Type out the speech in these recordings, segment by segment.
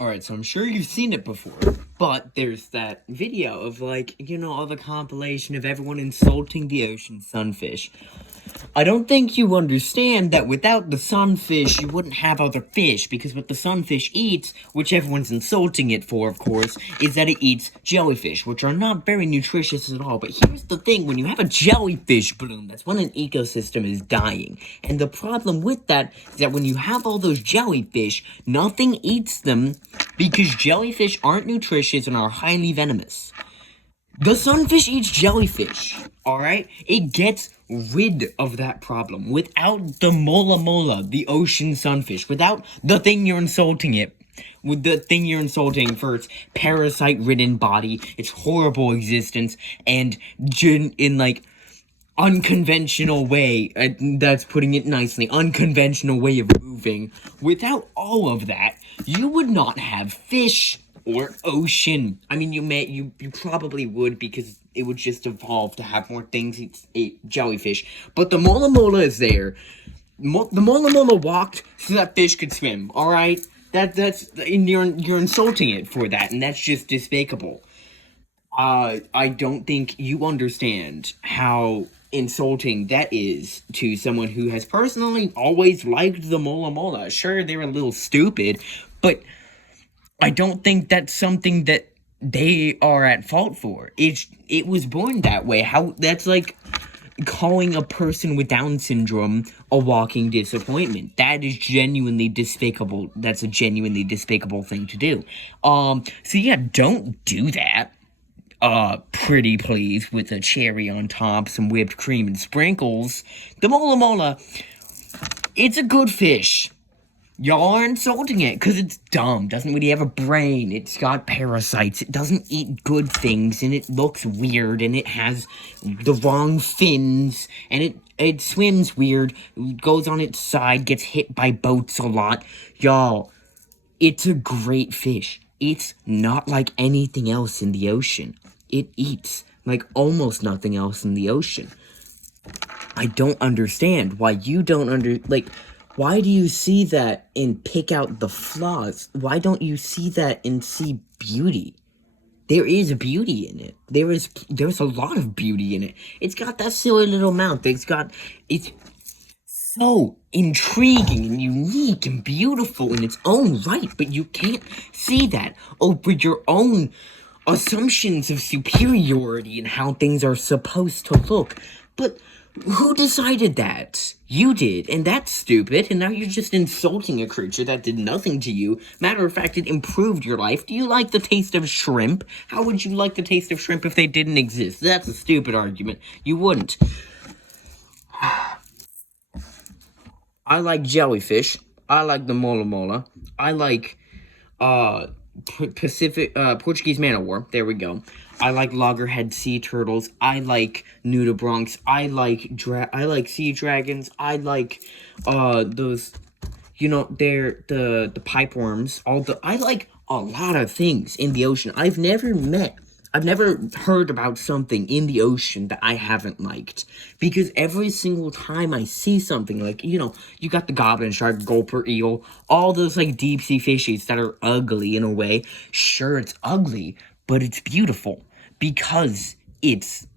Alright, so I'm sure you've seen it before, but there's that video of, like, all the compilation of everyone insulting the ocean sunfish. I don't think you understand that without the sunfish, you wouldn't have other fish, because what the sunfish eats, which everyone's insulting it for, of course, is that it eats jellyfish, which are not very nutritious at all. But here's the thing, when you have a jellyfish bloom, that's when an ecosystem is dying. And the problem with that is that when you have all those jellyfish, nothing eats them, because jellyfish aren't nutritious and are highly venomous. The sunfish eats jellyfish, alright? It gets rid of that problem without the mola mola, the ocean sunfish, without the thing you're insulting it. With the thing you're insulting for its parasite-ridden body, its horrible existence, and unconventional way, that's putting it nicely, unconventional way of moving. Without all of that, you would not have fish or ocean. I mean, you probably would, because it would just evolve to have more things eat jellyfish. But the mola mola is there. The mola mola walked so that fish could swim, alright? You're insulting it for that, and that's just despicable. I don't think you understand how insulting that is to someone who has personally always liked the mola mola. Sure, they're a little stupid, but I don't think that's something that they are at fault for. It was born that way. That's like calling a person with Down syndrome a walking disappointment. That is genuinely despicable. That's a genuinely despicable thing to do. So yeah, don't do that. Pretty please, with a cherry on top, some whipped cream and sprinkles. The mola mola, it's a good fish. Y'all are insulting it because it's dumb, doesn't really have a brain, it's got parasites, it doesn't eat good things, and it looks weird, and it has the wrong fins, and it swims weird, goes on its side, gets hit by boats a lot. Y'all, it's a great fish. It's not like anything else in the ocean. It eats like almost nothing else in the ocean. I don't understand why you don't why do you see that and pick out the flaws? Why don't you see that and see beauty? There is beauty in it. There's a lot of beauty in it. It's got that silly little mouth. It's so intriguing and unique and beautiful in its own right, but you can't see that over your own assumptions of superiority and how things are supposed to look. But who decided that? You did, and that's stupid, and now you're just insulting a creature that did nothing to you. Matter of fact, it improved your life. Do you like the taste of shrimp? How would you like the taste of shrimp if they didn't exist? That's a stupid argument. You wouldn't. I like jellyfish. I like the mola mola. I like, Portuguese man o' war. There we go. I like loggerhead sea turtles. I like nudibranchs. I like sea dragons. I like, those, they're the pipe worms. I like a lot of things in the ocean. I've never heard about something in the ocean that I haven't liked. Because every single time I see something like, you got the goblin shark, gulper eel, all those, like, deep-sea fishies that are ugly in a way. Sure, it's ugly, but it's beautiful. Because it's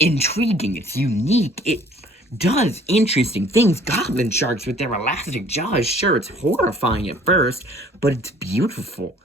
intriguing, it's unique, it does interesting things. Goblin sharks with their elastic jaws, sure, it's horrifying at first, but it's beautiful.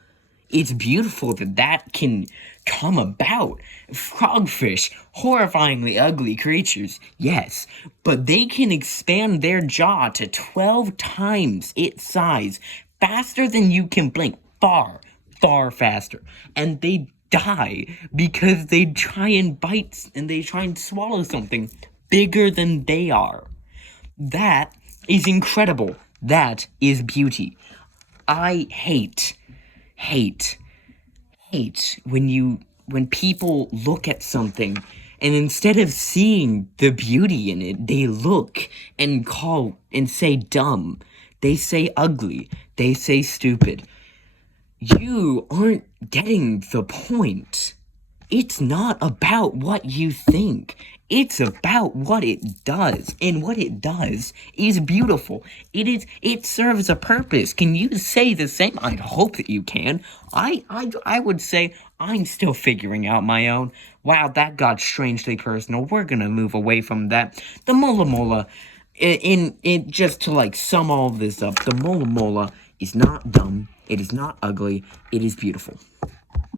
It's beautiful that can come about. Frogfish, horrifyingly ugly creatures, yes, but they can expand their jaw to 12 times its size, faster than you can blink, far, far faster, and they die because they try and bite and they try and swallow something bigger than they are. That is incredible. That is beauty. I hate when people look at something and instead of seeing the beauty in it, they look and call and say dumb. They say ugly. They say stupid. You aren't getting the point. It's not about what you think. It's about what it does. And what it does is beautiful. It serves a purpose. Can you say the same? I'd hope that you can. I would say I'm still figuring out my own. Wow, that got strangely personal. We're gonna move away from that. The Mola Mola, in just to like sum all of this up, the Mola Mola is not dumb. It is not ugly. It is beautiful.